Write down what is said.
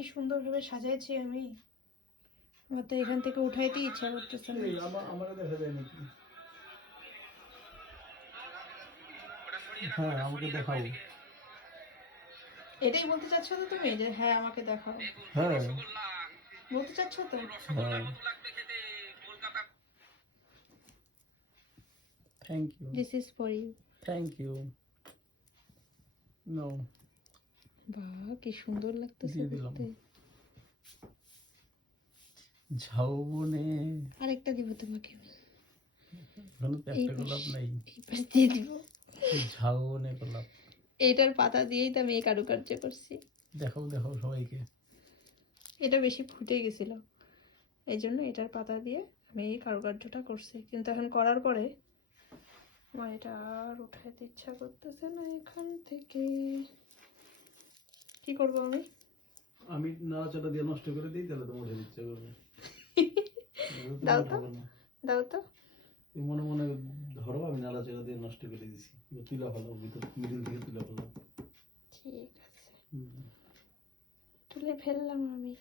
কি সুন্দর ভাবে সাজাইছি আমি। আমার তো এখান থেকে উঠাইতে ইচ্ছা করতেছে না। আমার দেখা যায় নাকি? হ্যাঁ আমাকে দেখাও। এটাই বলতে চাচ্ছ তো তুমি, যে হ্যাঁ আমাকে দেখাও? হ্যাঁ বলতে চাচ্ছ তো? হ্যাঁ। Thank you. This is for you. Thank you. No. বাহ কি সুন্দর লাগতেছে দিয়ে দিলাম। দেখতে। ঝাউবনে। আরেকটা দিব তোমাকে। ওখানে তো একটা গোলাপ নাই। এই পাশ দিয়ে দিব। ঝাউবনে গোলাপ। এটার পাতা দিয়েই তো আমি এই কারুকার্য করছি। দেখাও দেখাও সবাইকে। এটা বেশি ফুটে গেছিল, এই জন্য এটার পাতা দিয়ে আমি এই কারুকার্যটা করছি। কিন্তু এখন করার পরে আমার এটা আর উঠাইতে ইচ্ছা করতেছে না এখান থেকে। কি করব আমি? আমি নাড়াচাড়া দিয়ে নষ্ট করে দিই, তাহলে তোমার ইচ্ছা করবে। দাও তো, দাও তো। তুমি মনে মনে ধরো, আমি নাড়াচাড়া দিয়ে নষ্ট করে দিছি। তুলা ফেলো ভিতর, মিডিল থেকে তুলা ফেলো। ঠিক আছে, তুলে ফেললাম আমি।